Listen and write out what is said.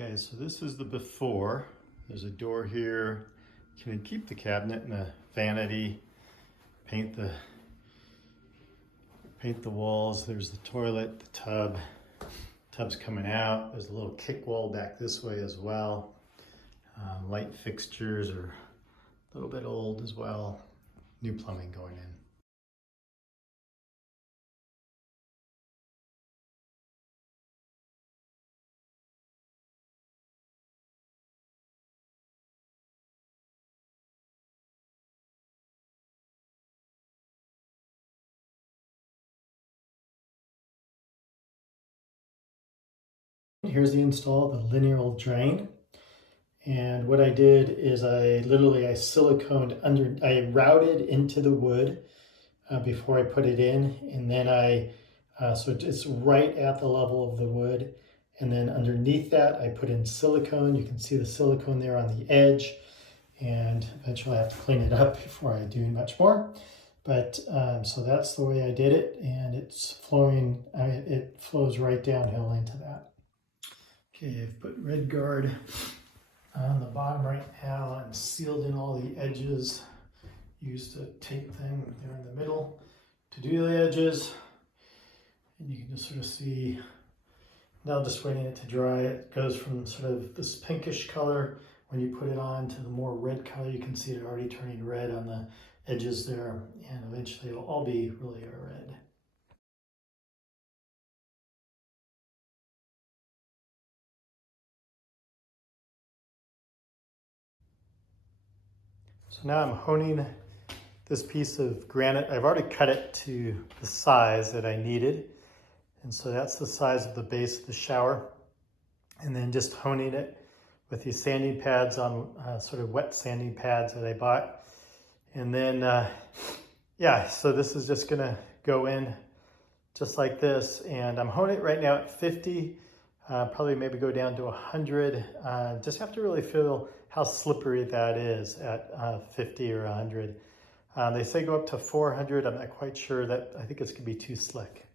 Okay, so this is the before. There's a door here. You can keep the cabinet and the vanity, paint the walls. There's the toilet, the tub. Tub's coming out. There's a little kick wall back this way as well. Light fixtures are a little bit old as well. New plumbing going in. Here's the install of the linear drain. And what I did is I siliconed under, I routed into the wood before I put it in. And then so it's right at the level of the wood. And then underneath that, I put in silicone. You can see the silicone there on the edge. And eventually I have to clean it up before I do much more. But so that's the way I did it. And it's flowing, it flows right downhill into that. Okay, I've put Redgard on the bottom right now and sealed in all the edges. Used a tape thing there in the middle to do the edges. And you can just sort of see, now just waiting it to dry. It goes from sort of this pinkish color when you put it on to the more red color. You can see it already turning red on the edges there, and eventually it'll all be really a red. So now I'm honing this piece of granite. I've already cut it to the size that I needed. And so that's the size of the base of the shower. And then just honing it with these sanding pads on sort of wet sanding pads that I bought. And then, yeah, so this is just gonna go in just like this. And I'm honing it right now at 50, probably maybe go down to 100. Just have to really feel how slippery that is at 50 or 100. They say go up to 400. I'm not quite sure. I think it's gonna be too slick.